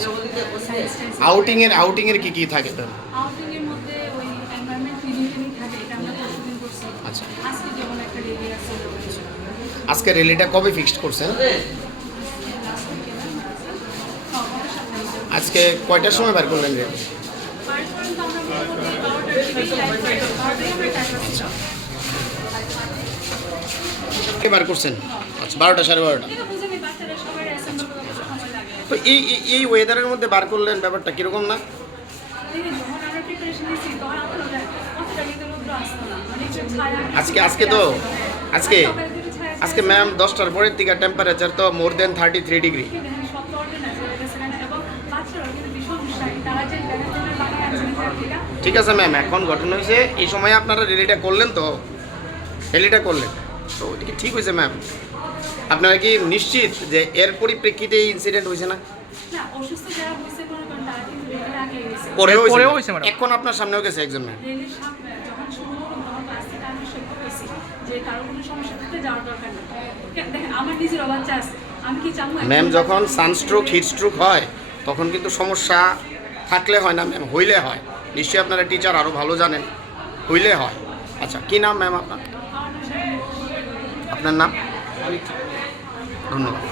আচ্ছা, আউটিংয়ের কি থাকে তার? আউটিংয়ের মধ্যে ওই এনভায়রনমেন্ট ফিজিক্যালি থাকে, এটা আমরা পরশুদিন করছি। আচ্ছা, আজকে যেমন একটা রেলি আছে, আজকে র্যালিটা কবে ফিক্সড করছেন? আজকে কয়টার সময় বার করলেন র্যালি? কে বার করছেন? আচ্ছা, 12টা 12:30। তো এই ওয়েদারের মধ্যে বার করলেন, ব্যাপারটা কীরকম না? আজকে ম্যাম 10টার পরের দিকে টেম্পারেচার তো মোর দেন 33 ডিগ্রি। ঠিক আছে ম্যাম, এখন ঘটনা হয়েছে এই সময় আপনারা র্যালিটা করলেন তো এটা কি ঠিক হয়েছে ম্যাম? আপনারা কি নিশ্চিত যে এর পরিপ্রেক্ষিতে এই ইনসিডেন্ট হয়েছে না? পরেও হয়েছে ম্যাডাম, এখন আপনার সামনেও গেছে একজন ম্যাম। ম্যাম যখন সানস্ট্রোক হিটস্ট্রোক হয় তখন কিন্তু সমস্যা থাকলে হয় না ম্যাম, হইলে হয়। নিশ্চয়ই আপনারা টিচার আরও ভালো জানেন, হইলে হয়। আচ্ছা, কি নাম ম্যাম আপনার নাম? ধন্যবাদ।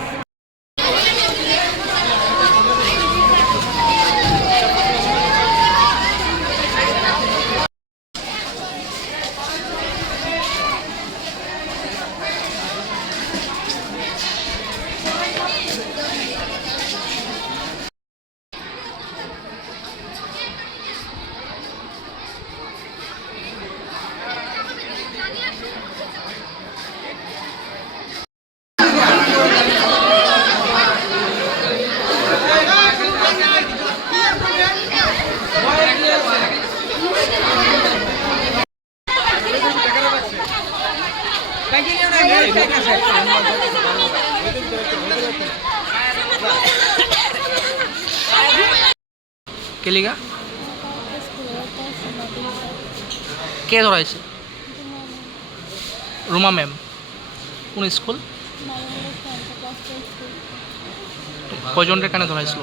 কেলিগা কে ধরাইছে? রুমা ম্যাম। কোন স্কুল? কয়জনের কানে ধরাইছিল?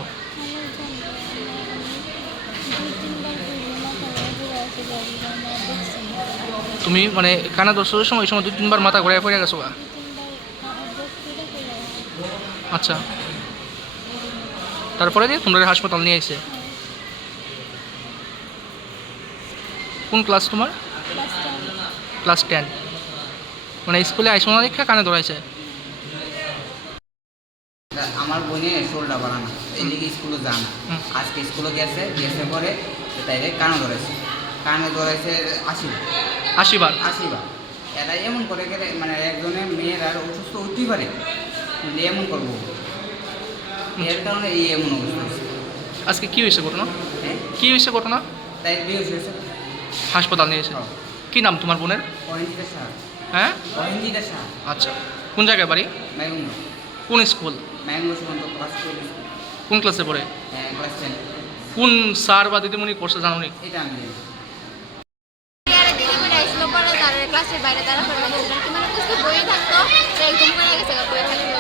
তুমি মানে কানে দর্শকের সময় ওই সময় 2-3 বার মাথা ঘুরে পড়ে গেছো? আচ্ছা, তারপরে দিয়ে তোমরা হাসপাতাল নিয়ে আইছে? কোন ক্লাস তোমার? ক্লাস 10। মানে স্কুলে আইসো না দেখা কানে ধরাইছে? আমার বোনে শোলটা বানানো এই দিকে স্কুলে যান, আজকে স্কুলে গেছে পরে তাইলে কানে ধরেছে 80 বার। এরা এমন করে গেলে মানে একজনের মেয়ের আর অসুস্থ হতেই পারে, কিন্তু এমন করবো এর কারণে এই এমন অবস্থা হয়েছে। আজকে কি হয়েছে ঘটনা? হ্যাঁ, কি হয়েছে ঘটনা? তাই বিয়ে হয়েছে, হাসপাতাল নিয়েছে। কি নাম তোমার বোনের? অহিন্দিতা শাহ। হ্যাঁ, অহিন্দিতা শাহ। আচ্ছা, কোন জায়গায় বাড়ি? ম্যাঙ্গো। কোন স্কুল? Mango Sumanta class 12। কোন ক্লাসে পড়ে? হ্যাঁ, ক্লাস 10। কোন স্যার বা দিদিমণি করছে জানো নি? এটা আমি জানি। ক্লাসের বাইরে তারা মানে বুঝতে বই থাকতো, একদম করে গেছে বই থাকতো,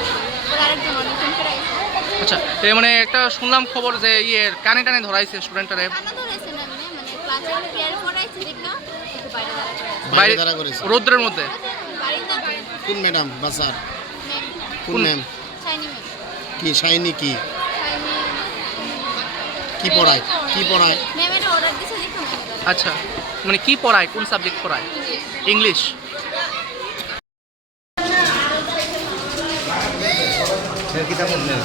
আরেকজন অনেকজন করে গেছে। আচ্ছা, মানে একটা শুনলাম খবর যে কানে টানে ধরাইছে স্টুডেন্টরা। কানে ধরাইছে না, মানে ক্লাসের ক্লিয়ার পড়াইছে দেখনা, একটু বাইরে দাঁড়া করেছে রোদ্রের মধ্যে। কোন ম্যাডাম বাসার? কোন ম্যাম? Shiny ma'am. কি শাইনি? কি কি পড়ায়? ম্যামের অর্ডার দিছে দেখুন। আচ্ছা, মানে কি পড়ায়, কোন সাবজেক্ট পড়ায়? ইংলিশ। কিতাব না,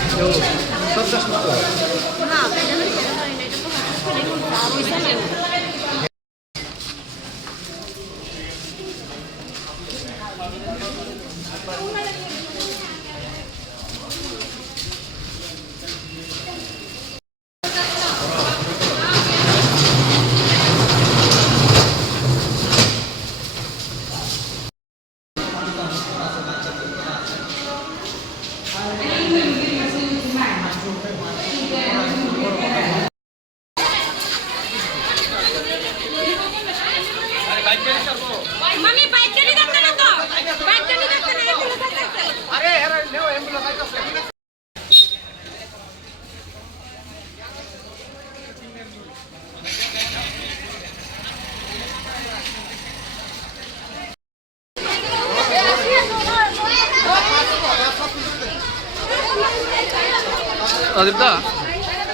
প্রদীপদা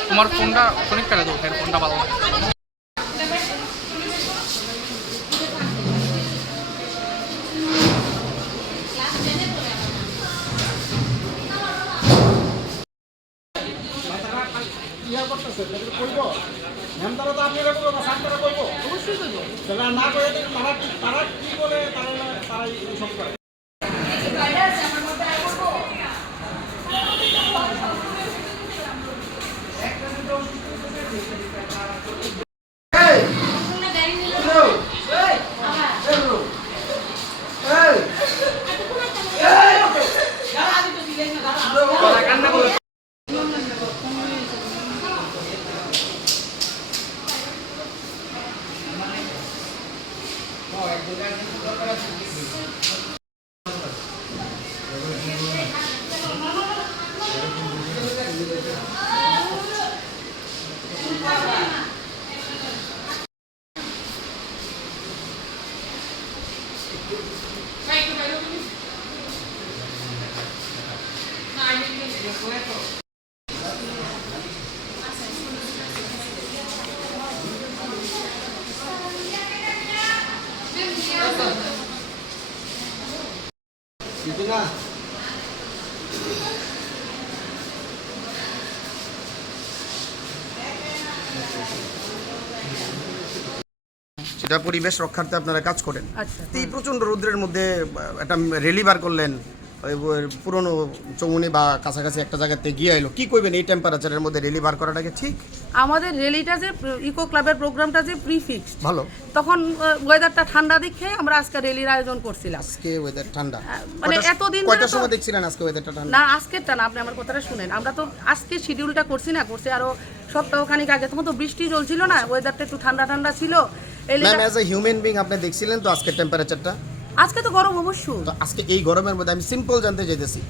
তোমার ফোনটা অনেক কেটে দেবো, ফোনটা ভালো না। সেটা পরিবেশ রক্ষার্থে আপনারা কাজ করেন। আচ্ছা। তো এই প্রচণ্ড রৌদ্রের মধ্যে একটা রেলি বার করলেন, পুরনো চৌমুনি বা কাছাকাছি একটা জায়গাতে গিয়ে এলো, কি করবেন এই টেম্পারেচারের মধ্যে রেলি বার করাটাকে ঠিক? আমাদের রেলিটা যে ইকো ক্লাবের প্রোগ্রামটা যে প্রিফিক্সড, ভালো। তখন ওয়েদারটা ঠান্ডা দেখে আমরা আজকে রেলির আয়োজন করছিলাম। আজকে ওয়েদার ঠান্ডা, মানে এতদিন ধরে কয়টার তো- সময় দেখছিলেন আজকে ওয়েদারটা ঠান্ডা? না আজকেরটা না, আপনি আমার কথাটা শুনেন। আমরা তো আজকে শিডিউলটা করছি আরো সপ্তাহখানিক আগে, তখন তো বৃষ্টি চলছিল না, ওয়েদারটা একটু ঠান্ডা ঠান্ডা ছিল। Ma'am, as a human being আপনি দেখছিলেন তো আজকের টেম্পারেচারটা? আজকে তো গরম অবশ্যই। তো আজকে এই গরমের মধ্যে আমি সিম্পল জানতে চাইতেছি,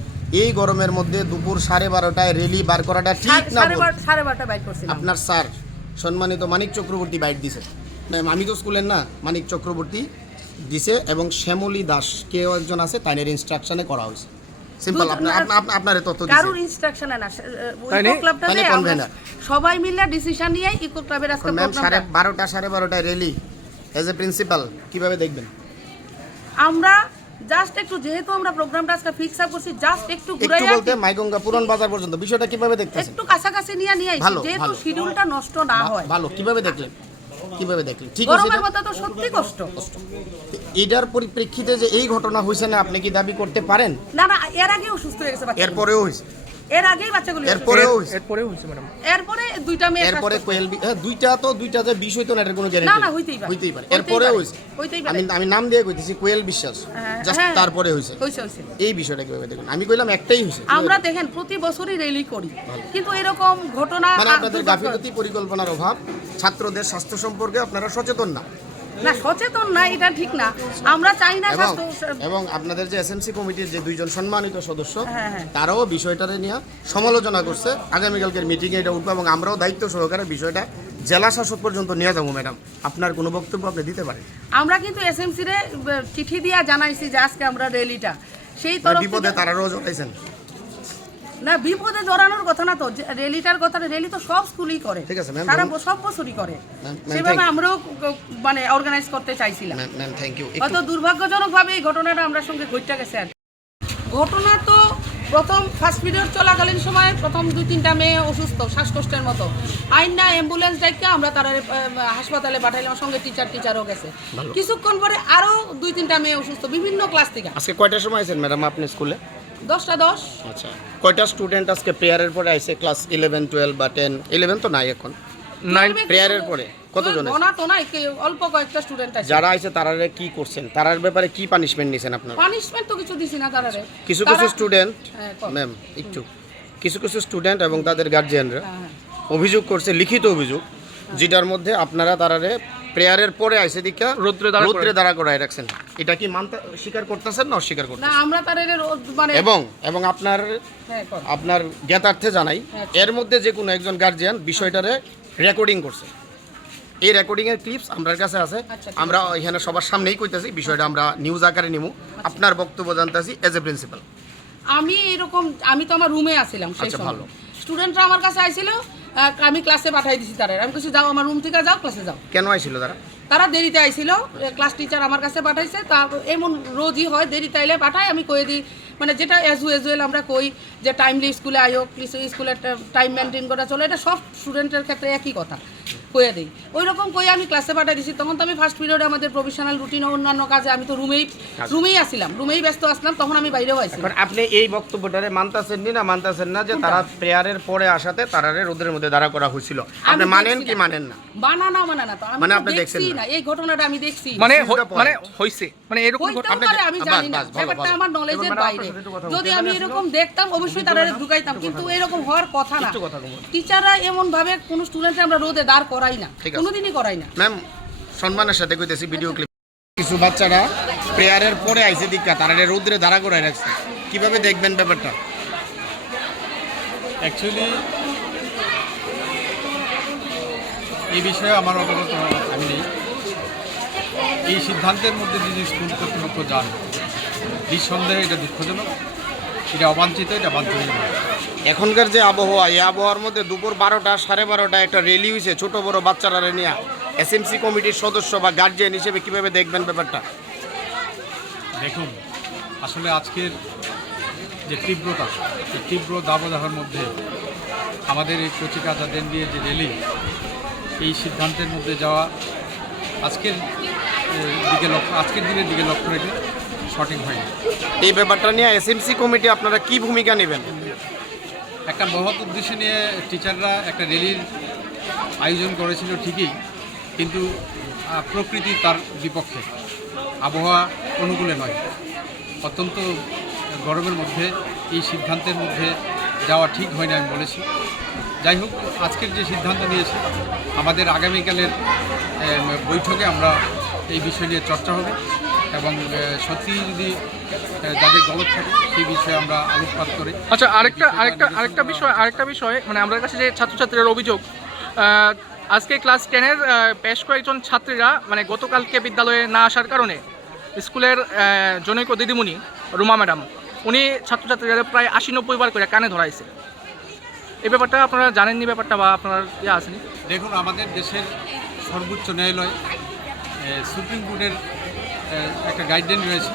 এই গরমের মধ্যে দুপুর 12:30টায় রেলি বার করাটা ঠিক না? সাড়ে 12টা বাইট করছিলাম। আপনার স্যার সম্মানিত মানিক চক্রবর্তী বাইট দিছে, ম্যাম আমি তো স্কুলের না, মানিক চক্রবর্তী দিছে এবং শ্যামলী দাস কেউ একজন আছে, তাইনের ইনস্ট্রাকশনে করা হয়েছে। সিম্পল আপনার তথ্য দিছে। কারোর ইনস্ট্রাকশনে না, তাই ইকো ক্লাবটা তাই যে আমরা convener। সবাই মিলে ডিসিশন নিয়ে ইকো ক্লাবের আজকে ম্যাম প্রোগ্রামটা 12:30টায় রেলি, এজ এ প্রিন্সিপাল কিভাবে দেখবেন? আমরা জাস্ট একটু, যেহেতু আমরা প্রোগ্রামটা আজকে ফিক্স আপ করছি, জাস্ট একটু একটু ঘুরাইয়া বলতে মাইগঙ্গা পুরান বাজার পর্যন্ত বিষয়টা কিভাবে দেখতেছেন? একটু কাছাকাছি নিয়ে আইছি, ভালো, যেহেতু ভালো। শিডিউলটা নষ্ট না হয়। ভালো, কিভাবে দেখলেন? ঠিক আছে, গরমের মধ্যে তো সত্যি কষ্ট। এটার পরিপ্রেক্ষিতে যে এই ঘটনা হয়েছে না, আপনি কি দাবি করতে পারেন? না না, এর আগেও অসুস্থ হয়ে গেছে বাচ্চাগুলো। এরপরেও হয়েছে, এর আগেই বাচ্চাগুলো এরপরেও হয়েছে, এরপরেও হয়েছে ম্যাডাম। এরপরে দুইটা মেয়ে এরপরে কোয়েল দুইটা যে বিষ হইতো না, এটার কোনো না গ্যারান্টি না, হইতেই পারে। হইতেই পারে। এরপরেও হয়েছে, হইতেই পারে। আমি নাম দিয়ে কইতেছি কোয়েল বিশ্বাস, জাস্ট হ্যাঁ। তারপরে হয়েছে। হইছে। এই বিষয়টা কিভাবে দেখুন? আমি কইলাম একটাই হয়েছে, আমরা দেখেন প্রতি বছরই রেলি করি, কিন্তু এরকম ঘটনা মানে আপনাদের গাফিলতি, পরিকল্পনার অভাব, ছাত্রদের স্বাস্থ্য সম্পর্কে আপনারা সচেতন না। না, সচেতন না এটা ঠিক না। আমরা চাই না এবং স্বাস্থ্য- এবং আপনাদের যে এসএমসি কমিটির যে দুইজন সম্মানিত সদস্য, হ্যাঁ। তারাও বিষয়টারে নিয়ে সমালোচনা করছে। আগামীকালকের মিটিংয়ে এটা উঠবে এবং আমরাও দায়িত্ব সহকারে বিষয়টা জেলা শাসক পর্যন্ত নিয়ে যাবো। ম্যাডাম, আপনার কোনো বক্তব্য আপনি দিতে পারেন? আমরা কিন্তু এসএমসি রে চিঠি দিয়া জানাইছি যে আজকে আমরা রেলিটা সেই তরফ বিপদে থেকে- তারাও জড়াইছেন। না, বিপদে জড়ানোর কথা না তো, রেলিটার কথা, রেলি তো সব স্কুলই করে, ঠিক আছে, ম্যাম, সারা সব বছরই করে। ম্যাম, সেভাবে thank you। আমরাও মানে অর্গানাইজ করতে চাইছিলাম। Ma'am thank you. কত দুর্ভাগ্যজনকভাবে এই ঘটনাটা আমরা সঙ্গে ঘটতে গেছে। আর ঘটনা তো প্রথম ফার্স্ট পিরিয়ড চলাকালীন সময় প্রথম 2-3টা মেয়ে অসুস্থ, শ্বাসকষ্টের মতো, আইনা অ্যাম্বুলেন্স ডাইকা আমরা তারা হাসপাতালে পাঠাইলাম, সঙ্গে টিচারও গেছে। কিছুক্ষণ পরে আরও 2-3টা মেয়ে অসুস্থ, বিভিন্ন ক্লাস থেকে। আজকে কয়টার সময় আছেন ম্যাডাম আপনি স্কুলে? 10টা 10। আচ্ছা, কয়টা স্টুডেন্ট আজকে প্রেয়ারের পরে আইছে? ক্লাস 11, 12 বা 10? 11 তো নাই এখন, 9 প্রেয়ারের পরে কতজন আছে? গোনা তো নাই, অল্প কয়েকটা স্টুডেন্ট আছে। যারা আইছে তারারে কি করছেন? তারার ব্যাপারে কি পানিশমেন্ট নিছেন আপনারা? পানিশমেন্ট তো কিছু দিছি না তারারে। কিছু স্টুডেন্ট, ম্যাম একটু, কিছু স্টুডেন্ট এবং তাদের গার্জিয়ানরা অভিযোগ করছে, লিখিত অভিযোগ, যেটার মধ্যে আপনারা তারারে প্রেয়ারের পরে আইছে দিকা রৌদ্রে দাঁড়া করায় রাখছেন। এটা কি মানতে স্বীকার করতেছেন না অস্বীকার না, করতেছেন? আমরা তারারে মানে এবং আপনার হ্যাঁ, কর। আপনার জ্ঞাতার্থে জানাই, হ্যাঁ। এর মধ্যে যে কোনো একজন গার্জিয়ান বিষয়টারে রেকর্ডিং করছে। এই রেকর্ডিংয়ের ক্লিপস আমার কাছে আছে। আচ্ছা, ঠিক আমরা এখানে সবার সামনেই কইতেছি, বিষয়টা আমরা নিউজ আকারে নিমু। আপনার বক্তব্য জানতেছি এজ এ প্রিন্সিপাল। আমি তো আমার রুমে আছিলাম সেই আচ্ছা, সময়। ভালো। স্টুডেন্টরা আমার কাছে আইছিল, আমি ক্লাসে পাঠাই দিছি তারা। আমি কিছু যাও, আমার রুম থেকে যাও, ক্লাসে যাও। কেন আইছিল তারা? তারা দেরিতে আইছিল, ক্লাস টিচার আমার কাছে পাঠাইছে। তা এমন রোজই হয়, দেরিতে আইলে পাঠাই, আমি কয়ে দিই, মানে যেটা অ্যাজ ইউজুয়াল আমরা কই যে টাইমলি স্কুলে আয়ো, স্কুলের টাইম মেনটেন করা চলে, এটা সব স্টুডেন্টের ক্ষেত্রে একই কথা কয়ে দিই। ওই রকম কয়ে আমি ক্লাসে পাঠাই দিছি। তখন তো আমি ফার্স্ট পিরিয়ডে আমাদের প্রফেশনাল রুটিন ও অন্যান্য কাজে আমি তো রুমেই আসছিলাম, রুমেই ব্যস্ত আসলাম, তখন আমি বাইরেও আইছি। এখন আপনি এই বক্তব্যটারে মানতাছেন না মানতাছেন না যে তারা প্রেয়ারের পরে আসাতে তারারে রোদের মধ্যে দাঁড়া করা হয়েছিল? আপনি মানেন কি মানেন না? মানা না তো আমি মানে তো আপনি দেখছেন দেখছি না? না, এই ঘটনাটা আমি দেখছি। মানে This is the point. মানে হইছে, মানে এরকম হইতেও ঘটনা- পারে, আমি জানি না, বাস, ভালো, ব্যাপারটা ভালো। আমার নলেজের বাইরে। যদি আমি এরকম দেখতাম অবশ্যই তারা ঢুকাইতাম, কিন্তু এরকম হওয়ার কথা না। টিচাররা এমন ভাবে কোনো স্টুডেন্টকে আমরা রোদে দাঁড় করাই না, ঠিক আছে। কোনোদিনই করাই না। ম্যাম, সম্মানের সাথে কইতেছি ভিডিও ক্লিপ। কিছু বাচ্চারা প্রেয়ারের পরে আইছে দীক্ষা তারারে রোদ্রে দাঁড়া করায় রাখছে, কিভাবে দেখবেন ব্যাপারটা? অ্যাকচুয়ালি এই বিষয়ে আমার অবগত আমি নেই। এই সিদ্ধান্তের মধ্যে যদি স্কুল কর্তৃপক্ষ যান, নিঃসন্দেহে এটা দুঃখজনক, এটা অবাঞ্ছিত, এটা বাঞ্ছনীয় নয়। এখনকার যে আবহাওয়া, এই আবহাওয়ার মধ্যে দুপুর 12টা 12:30 একটা র্যালি হয়েছে ছোট বড় বাচ্চারা নিয়ে, এসএমসি কমিটির সদস্য বা গার্জিয়ান হিসেবে কিভাবে দেখবেন ব্যাপারটা? দেখুন, আসলে আজকের যে তীব্রতা, এই তীব্র দাবদাহের মধ্যে আমাদের এই কচিকাচাদের নিয়ে যে র্যালি, এই সিদ্ধান্তের মধ্যে যাওয়া আজকের দিনের দিকে লক্ষ্য রেখে সঠিক হয়নি। এই ব্যাপারটা নিয়ে এসএমসি কমিটি আপনারা কি ভূমিকা নেবেন? একটা মহৎ উদ্দেশ্য নিয়ে টিচাররা একটা র্যালির আয়োজন করেছিল ঠিকই, কিন্তু প্রকৃতি তার বিপক্ষে, আবহাওয়া অনুকূলে নয়। অত্যন্ত গরমের মধ্যে এই সিদ্ধান্তের মধ্যে যাওয়া ঠিক হয় না আমি বলেছি। যাই হোক, আজকের যে সিদ্ধান্ত নিয়েছে, আমাদের আগামীকালের বৈঠকে আমরা এই বিষয় নিয়ে চর্চা হবে এবং সত্যি যদি যাদের গলত থাকে সেই বিষয়ে আমরা আলোকপাত করে। আচ্ছা, আরেকটা বিষয় মানে আমাদের কাছে যে ছাত্রছাত্রীদের অভিযোগ, আজকে ক্লাস 10-এর বেশ কয়েকজন ছাত্রীরা মানে গতকালকে বিদ্যালয়ে না আসার কারণে স্কুলের জনৈক দিদিমণি রুমা ম্যাডাম, উনি ছাত্রছাত্রীরা প্রায় 80-90 বার করে কানে ধরাইছে। এই ব্যাপারটা আপনারা জানেননি ব্যাপারটা, বা আপনার আসেনি? দেখুন, আমাদের দেশের সর্বোচ্চ ন্যায়ালয় সুপ্রিম কোর্টের একটা গাইডলাইন রয়েছে,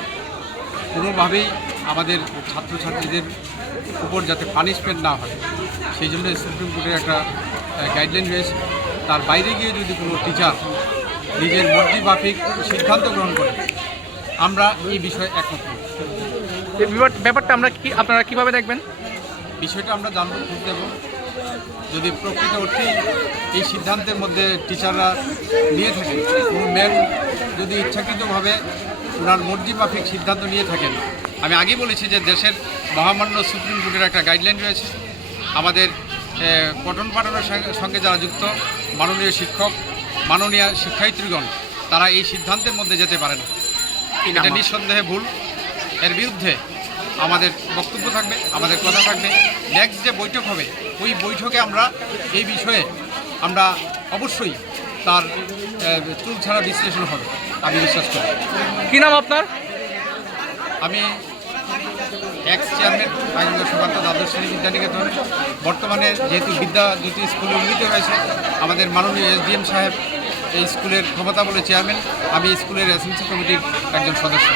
কোনোভাবেই আমাদের ছাত্রছাত্রীদের উপর যাতে পানিশমেন্ট না হয় সেই জন্য সুপ্রিম কোর্টের একটা গাইডলাইন রয়েছে। তার বাইরে গিয়ে যদি কোনো টিচার নিজের মর্জি মাফিক সিদ্ধান্ত গ্রহণ করে, আমরা এই বিষয়ে একমত নই। এই ব্যাপারটা আপনারা কীভাবে দেখবেন? বিষয়টা আমরা জানবো, খুঁজ দেব। যদি প্রকৃত অর্থেই এই সিদ্ধান্তের মধ্যে টিচাররা নিয়ে থাকেন, কোনো ম্যাম যদি ইচ্ছাকৃতভাবে ওনার মর্জি মাফিক সিদ্ধান্ত নিয়ে থাকেন, আমি আগেই বলেছি যে দেশের মহামান্য সুপ্রিম কোর্টের একটা গাইডলাইন রয়েছে। আমাদের পঠন পাঠনের সঙ্গে যারা যুক্ত মাননীয় শিক্ষক, মাননীয় শিক্ষায়িত্রীগণ, তারা এই সিদ্ধান্তের মধ্যে যেতে পারে না। এটা নিঃসন্দেহে ভুল। এর বিরুদ্ধে আমাদের বক্তব্য থাকবে, আমাদের কথা থাকবে। নেক্সট যে বৈঠক হবে, ওই বৈঠকে আমরা এই বিষয়ে আমরা অবশ্যই তার চুল ছাড়া বিশ্লেষণ হবে, আমি বিশ্বাস করি। কী নাম আপনার? আমি এক্স চেয়ারম্যান আইনগঞ্জ সুকান্ত দ্বাদশ শ্রেণী বিদ্যানিকেতন। বর্তমানে যেহেতু বিদ্যাজ্যোতি স্কুলে উন্নীত হয়েছে, আমাদের মাননীয় এসডিএম সাহেব এই স্কুলের ক্ষমতা বলে চেয়ারম্যান, আমি স্কুলের এসএমসি কমিটির একজন সদস্য।